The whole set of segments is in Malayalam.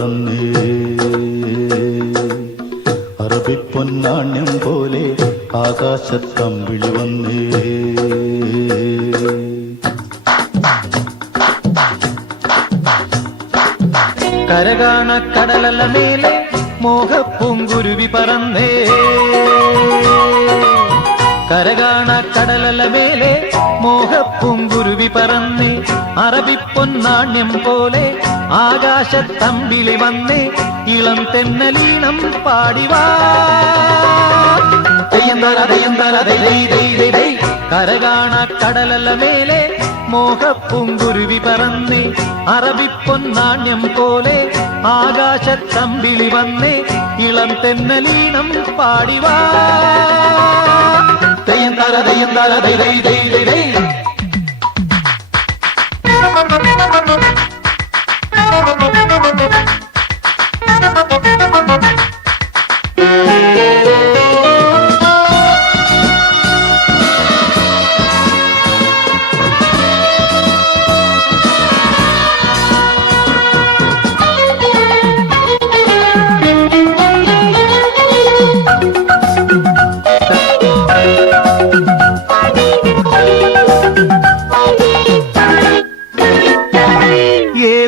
പറന്നേ അറബിപ്പൊന്നാണ്യം പോലെ ആകാശത്തമ്പിളി വന്നേ കരകാണ കടലല മേലെ മോഹപ്പൂങ്കുരുവി പറന്നേ കരകാണ കടലല മേലെ മോഹപ്പൂങ്കുരുവി പറന്നേ അറബിപ്പൊന്നാണ്യം പോലെ ആകാശത്തമ്പിളി വന്നേ ഇളം തെന്നലീണം പാടിവാ കരകാണ കടലല മേലെ മോഹപ്പൂങ്കുരുവി പറന്നേ അറബിപ്പൊന്നാണ്യം പോലെ ആകാശത്തമ്പിളി വന്നേ ഇളം തെന്നലീണം പാടിവാ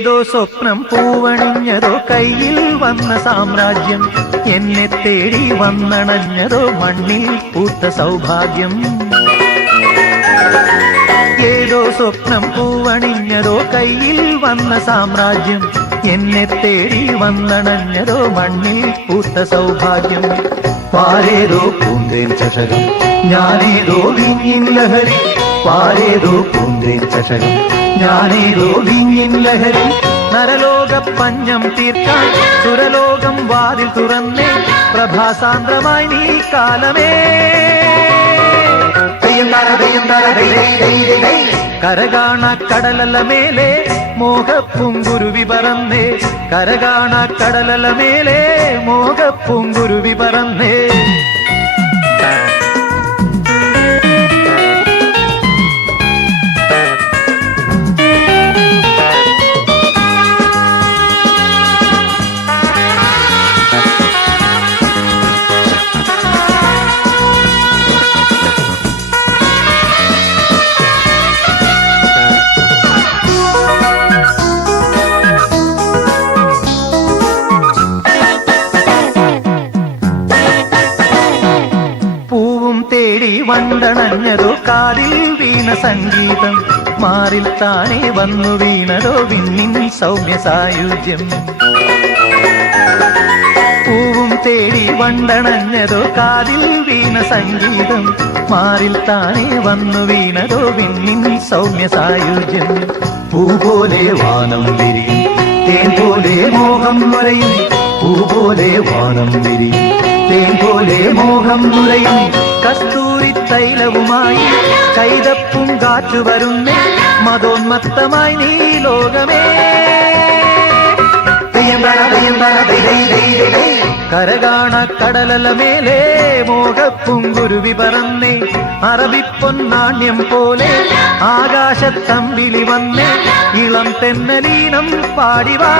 ഏതോ സ്വപ്നം പൂവണിഞ്ഞതോ കയ്യിൽ വന്ന സാമ്രാജ്യം എന്നെ തേടി വന്നണഞ്ഞതോ മണ്ണിൽ പൂത്ത സൗഭാഗ്യം ഏതോ സ്വപ്നം പൂവണിഞ്ഞതോ കയ്യിൽ വന്ന സാമ്രാജ്യം എന്നെ തേടി വന്നണഞ്ഞതോ മണ്ണിൽ പൂത്ത സൗഭാഗ്യം പാരേതോ പൂന്തേൻ ചഷകം ഞാനേതോ വിങ്ങിൻ ലഹരി പാരേതോ പൂന്തേൻ ചഷകം ഞാനേതോ വിങ്ങിൻ ലഹരി നരലോക പഞ്ഞം തീർക്കാൻ സുരലോകം വാതിൽ തുറന്നേ പ്രഭാസാന്ദ്രമായി നീ കാലമേ കരകാണ കടലല മേലെ മോഹപ്പൂങ്കുരുവി പറന്നേ കരകാണ കടലല മേലെ മോഹപ്പൂങ്കുരുവി പറന്നേ വണ്ടണഞ്ഞതോ കാതിൽ വീണ സംഗീതം മാറിൽ താനേ വന്നു വീണതോ വിണ്ണിൻ സൗമ്യ സായുജ്യം പൂവും തേടി വണ്ടണഞ്ഞതോ കാതിൽ വീണ സംഗീതം മാറിൽ താനേ വന്നു വീണതോ വിണ്ണിൻ സൗമ്യ സായുജ്യം പൂ പോലെ വാനം വിരിയും തേൻ പോലെ മോഹം നുരയും പൂ പോലെ വാനം വിരിയും തേൻ പോലെ മോഹം നുരയും കസ്തൂരി തൈലവുമായി കൈതപ്പും കാറ്റു വരുന്നേ മതോന്മത്തമായി നീ ലോകമേ കരകാണ കടലല മേലെ മോഹപ്പൂങ്കുരുവി പറന്നേ അറബിപ്പൊന്നാണ്യം പോലെ ആകാശത്തമ്പിളി വന്നേ ഇളം തെന്നലീനം പാടിവാ